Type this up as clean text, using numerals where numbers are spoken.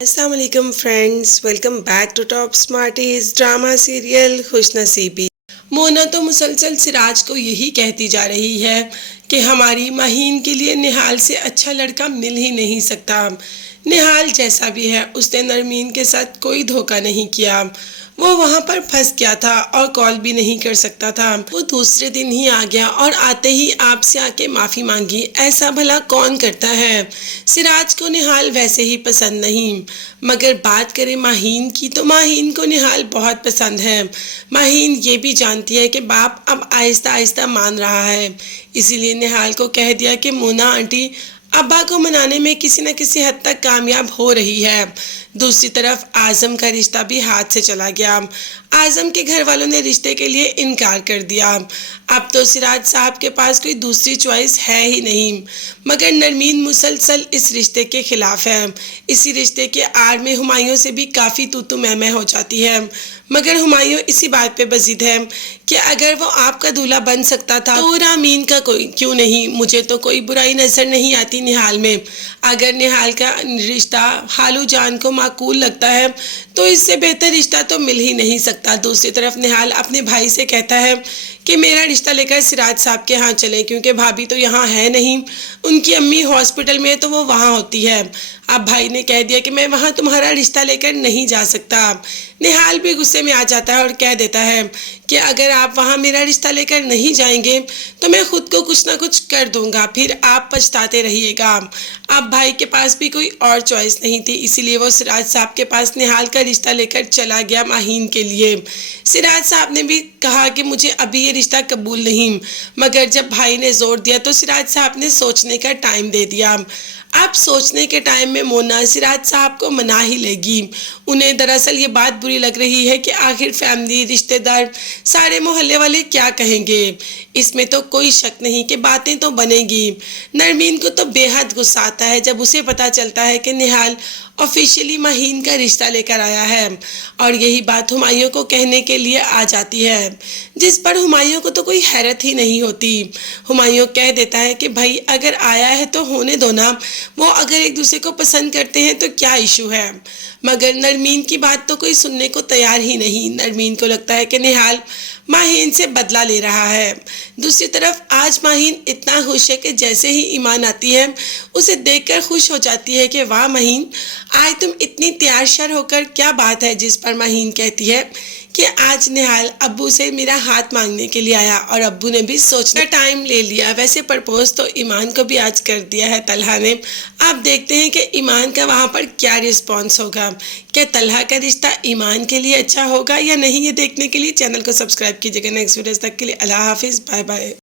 السلام علیکم friends, welcome back to Top Smarties drama serial Khush Naseebi. مونا تو مسلسل سراج کو یہی کہتی جا رہی ہے کہ ہماری ماہین کے لیے نہال سے اچھا لڑکا مل ہی نہیں سکتا۔ نہال جیسا بھی ہے اس نے نرمین کے ساتھ کوئی دھوکہ نہیں کیا، وہ وہاں پر پھنس گیا تھا اور کال بھی نہیں کر سکتا تھا۔ وہ دوسرے دن ہی آ گیا اور آتے ہی آپ سے آ کے معافی مانگی، ایسا بھلا کون کرتا ہے؟ سراج کو نہال ویسے ہی پسند نہیں، مگر بات کریں ماہین کی تو ماہین کو نہال بہت پسند ہے۔ ماہین یہ بھی جانتی ہے کہ باپ اب آہستہ آہستہ مان رہا ہے، اسی لیے نہال کو کہہ دیا کہ مونا آنٹی ابا کو منانے میں کسی نہ کسی حد تک کامیاب ہو رہی ہے۔ دوسری طرف اعظم کا رشتہ بھی ہاتھ سے چلا گیا۔ اعظم کے گھر والوں نے رشتے کے لیے انکار کر دیا۔ اب تو سراج صاحب کے پاس کوئی دوسری چوائس ہے ہی نہیں، مگر نرمین مسلسل اس رشتے کے خلاف ہے۔ اسی رشتے کے آڑ میں ہمایوں سے بھی کافی تو میں ہو جاتی ہے، مگر ہمایوں اسی بات پہ بضد ہے کہ اگر وہ آپ کا دولہا بن سکتا تھا تو رامین کا کوئی کیوں نہیں؟ مجھے تو کوئی برائی نظر نہیں آتی نہال میں۔ اگر نہال کا رشتہ حالو جان کو معقول لگتا ہے تو اس سے بہتر رشتہ تو مل ہی نہیں سکتا۔ دوسری طرف نہال اپنے بھائی سے کہتا ہے کہ میرا رشتہ لے کر سراج صاحب کے ہاں چلیں، کیونکہ بھابھی تو یہاں ہے نہیں، ان کی امی ہاسپٹل میں ہے تو وہ وہاں ہوتی ہے۔ اب بھائی نے کہہ دیا کہ میں وہاں تمہارا رشتہ لے کر نہیں جا سکتا۔ نہال بھی غصے میں آ جاتا ہے اور کہہ دیتا ہے کہ اگر آپ وہاں میرا رشتہ لے کر نہیں جائیں گے تو میں خود کو کچھ نہ کچھ کر دوں گا، پھر آپ پچھتاتے رہیے گا۔ اب بھائی کے پاس بھی کوئی اور چوائس نہیں تھی، اسی لیے وہ سراج صاحب کے پاس نہال کا رشتہ لے کر چلا گیا ماہین کے لیے۔ سراج صاحب نے بھی کہا کہ مجھے ابھی یہ رشتہ قبول نہیں، مگر جب بھائی نے زور دیا تو سراج صاحب نے سوچنے کا ٹائم دے دیا۔ اب سوچنے کے ٹائم میں مونا سراج صاحب کو منا ہی لے گی۔ انہیں دراصل یہ بات بری لگ رہی ہے کہ آخر فیملی، رشتہ دار، سارے محلے والے کیا کہیں گے۔ اس میں تو کوئی شک نہیں کہ باتیں تو بنے گی۔ نرمین کو تو بے حد غصہ آتا ہے جب اسے پتہ چلتا ہے کہ نہال آفیشیلی ماہین کا رشتہ لے کر آیا ہے، اور یہی بات ہمایوں کو کہنے کے لیے آ جاتی ہے، جس پر ہمایوں کو تو کوئی حیرت ہی نہیں ہوتی۔ ہمایوں کہہ دیتا ہے کہ بھائی اگر آیا ہے تو ہونے دو نا، وہ اگر ایک دوسرے کو پسند کرتے ہیں تو کیا ایشو ہے؟ مگر نرمین کی بات تو کوئی سننے کو تیار ہی نہیں۔ نرمین کو لگتا ہے کہ نہال ماہین سے بدلہ لے رہا ہے۔ دوسری طرف آج ماہین اتنا خوش ہے کہ جیسے ہی ایمان آتی ہے اسے دیکھ کر خوش ہو جاتی ہے کہ واہ ماہین، آج تم اتنی تیار شر ہو کر، کیا بات ہے؟ جس پر ماہین کہتی ہے کہ آج نہال ابو سے میرا ہاتھ مانگنے کے لیے آیا اور ابو نے بھی سوچنے کا ٹائم لے لیا۔ ویسے پرپوز تو ایمان کو بھی آج کر دیا ہے طلحہ نے۔ آپ دیکھتے ہیں کہ ایمان کا وہاں پر کیا رسپانس ہوگا، کیا طلحہ کا رشتہ ایمان کے لیے اچھا ہوگا یا نہیں؟ یہ دیکھنے کے لیے چینل کو سبسکرائب کیجیے گا۔ نیکسٹ ویڈیوز تک کے لیے اللہ حافظ، بائے بائے۔